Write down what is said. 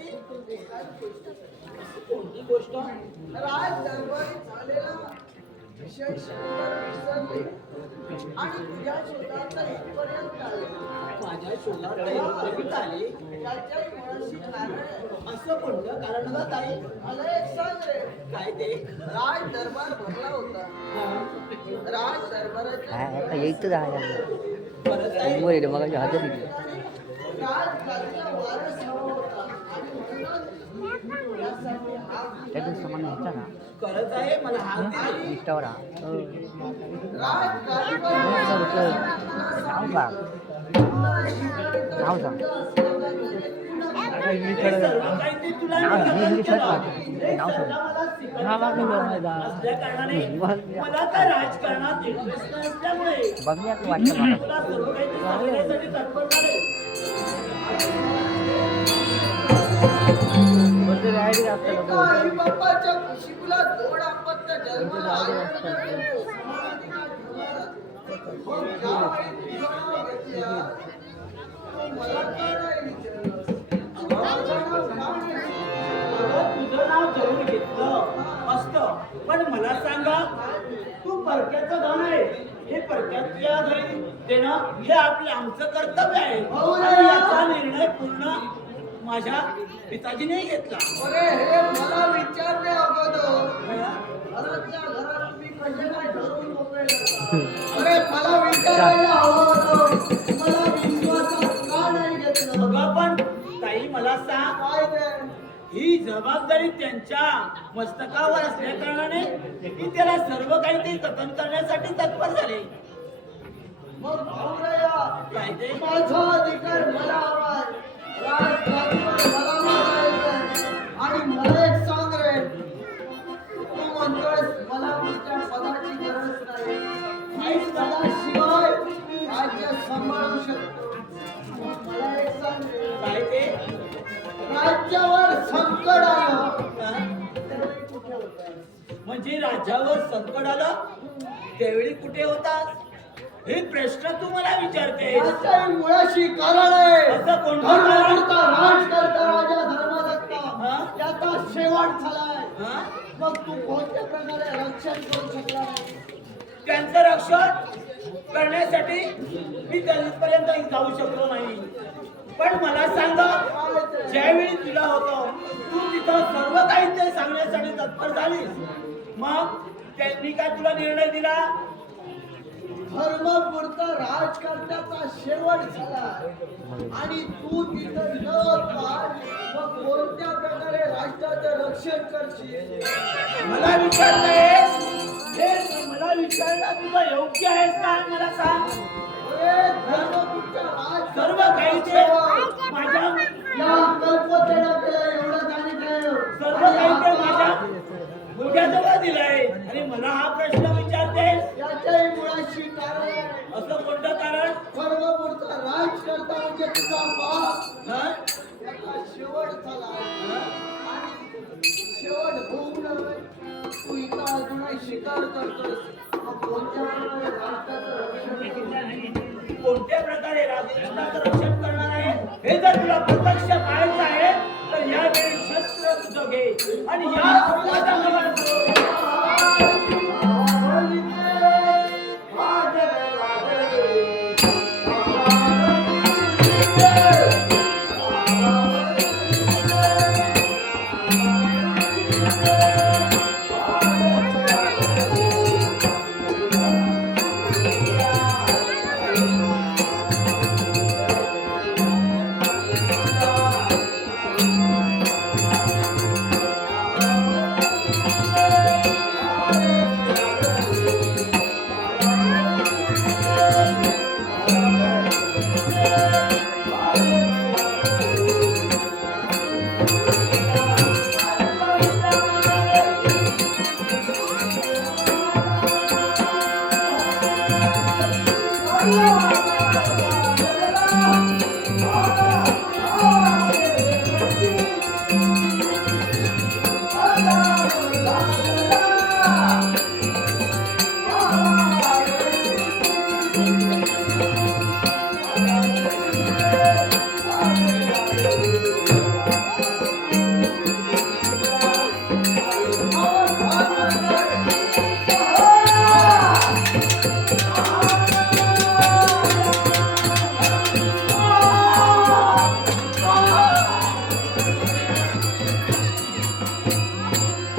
कशासाठी? कोणती गोष्ट? राज दरबारी झालेला विषय शंकर विसरले आणि तुझ्या शोधात इथपर्यंत आले. माझ्या शोधात इथपर्यंत आली. त्याच्याही मुळाशी कारण आहे. असं कोणतं कारण ग ताई? मला एक सांग रे, काय ते? राज दरबार भरला होता. राज दरबाराच्या परत ताई? राजगादीला वारस हवा होता आणि म्हणूनच यासाठी हा खरंच आहे, मला हात दिली. हे सर्व काही ते तुला मी कथन केलं. हे सगळं मला शिकवलं असल्या कारणाने मला त्या राजकारणात इंटरेस्ट नसल्यामुळे मी तुला सर्व काही ते सांगण्यासाठी तत्पर झाले. एका हरिबापाच्या कुशीला दोन अपत्य जन्माला आले. मग ज्यावेळी तुझं नाव घेतलं, तो मला का नाही विचारलं? माझं नाव का नाही? अगं, तुझं नाव जरूर घेतलं असतं, पण मला सांगा, तू परक्याचं धन आहे, हे परक्याच्या घरी देणं हे आपलं आमचं कर्तव्य आहे. आणि याचा निर्णय पूर्ण माझ्या पिताजीने घेतला. अरे हे मला विचारले अगोदर घरातल्या घरात तुम्ही कसे काय धरून मोकळे करता? अरे मला विचारायला हवं होतं, मला विश्वासात का नाही घेतलं? अगं, पण ताई मला सांग, काय ते? ही जबाबदारी त्यांच्या मस्तकावर असल्या कारणाने मी त्याला सर्व काही ते कथन करण्यासाठी तत्पर झाले. मग भाऊराया, काय ते? माझा अधिकार मला हवाय. राजगादीवर मला बसायचंय. आणि मला एक सांग रे, तू म्हणतोयस मला तुझ्या पदाची गरज नाही. मी पदाशिवाय राज्य सांभाळू शकतो. मग मला एक सांग रे, काय ते? राज्यावर संकट आलं हा? त्यावेळी कुठे होता? म्हणजे राज्यावर संकट आलं त्यावेळी कुठे होतास? हे प्रश्न तू मला विचारते. याच्याही मुळाशी कारण आहे. असं कोणतं कारण? धर्मपुरता राजकर्ता राजा धर्मदत्त हा? याचा शेवट झालाय. हा? मग तू कोणत्या प्रकारे रक्षण करू शकला नाही? त्यांचं रक्षण करण्यासाठी मी तिथपर्यंत जाऊ शकलो नाही. पण मला सांगा, ज्यावेळी तुला होतं तू तिथं सर्व काही ते सांगण्यासाठी तत्पर झालीस, मग त्यांनी काय तुला निर्णय दिला? धर्मपुरता राजकर्त्याचा शेवट झाला आणि तू तिथं न पाहत मग कोणत्या प्रकारे राष्ट्राचं रक्षण करशील? मला विचारलंय, हे मला विचारणं तुझं योग्य आहे का? मला सांग. अरे धर्मपुरता राज सर्व काही ते माझ्या या कल्पतेला केलं एवढं जाणी ठेव. सर्व काही ते माझ्या मुलग्याजवळ दिलंय आणि मला हा प्रश्न विचारतेस? याच्याही मुळाशी कारण आहे. असं कोणतं कारण? धर्मपुरता राजकर्ता म्हणजे तुझा बाप. हा? त्याचा शेवट झाला आणि शेवट होऊ नये. तू इथं अजूनही शिकार करतोस. मग कोणत्या प्रकारे राष्ट्राचं रक्षण करशील? कोणत्या प्रकारे राजकारणाचं रक्षण करणार आहे हे जर तुला प्रत्यक्ष पाहायचं आहे तर यावेळी शस्त्र तुझं घे आणि या हक्काचा मला